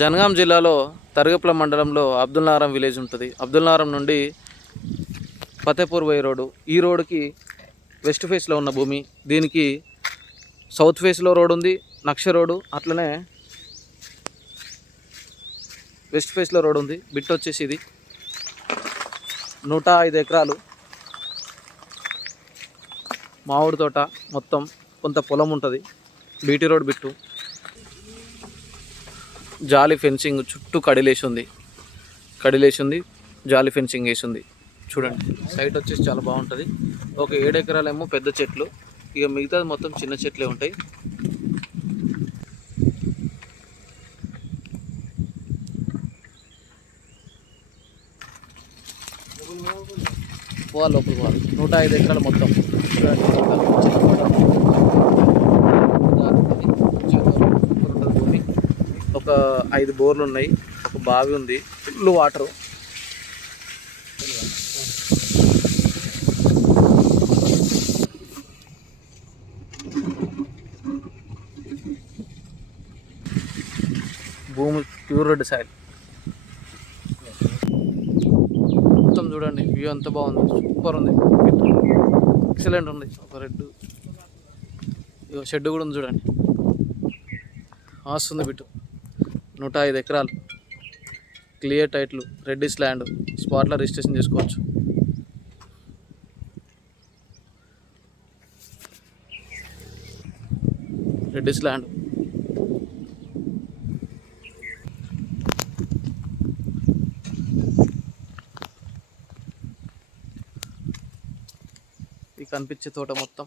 జనగాం జిల్లాలో తరగప్ల మండలంలో అబ్దుల్నారం విలేజ్ ఉంటుంది. అబ్దుల్నారం నుండి ఫతేపూర్ పోయే రోడ్డు. ఈ రోడ్డుకి వెస్ట్ ఫేస్లో ఉన్న భూమి, దీనికి సౌత్ ఫేస్లో రోడ్ ఉంది, నక్ష రోడ్డు, అట్లనే వెస్ట్ ఫేస్లో రోడ్ ఉంది. బిట్ వచ్చేసి ఇది 105 ఎకరాలు మామిడి తోట, మొత్తం కొంత పొలం ఉంటుంది. బీటీ రోడ్ బిట్టు, జాలి ఫెన్సింగ్ చుట్టూ కడిలేసి ఉంది, జాలి ఫెన్సింగ్ వేసి ఉంది. చూడండి, సైట్ వచ్చేసి చాలా బాగుంటుంది. ఒక 7 ఎకరాలేమో పెద్ద చెట్లు, ఇక మిగతాది మొత్తం చిన్న చెట్లే ఉంటాయి. లోపల పోవాలి. 105 ఎకరాలు మొత్తం. భూమి, ఒక 5 బోర్లు ఉన్నాయి, ఒక బావి ఉంది, ఫుల్ వాటరు. భూమి ప్యూర్ రెడ్ సాయిల్. మొత్తం చూడండి, వ్యూ అంత బాగుంది, సూపర్ ఉంది, ఎక్సలెంట్ ఉంది. ఒక రెడ్ షెడ్ కూడా ఉంది చూడండి, ఆస్తుంది బిట్టు. 105 ఎకరాలు, క్లియర్ టైట్లు, రెడ్డిస్ ల్యాండ్, స్పాట్లో రిజిస్ట్రేషన్ చేసుకోవచ్చు. రెడ్డిస్ ల్యాండ్. ఈ కనిపించే తోట మొత్తం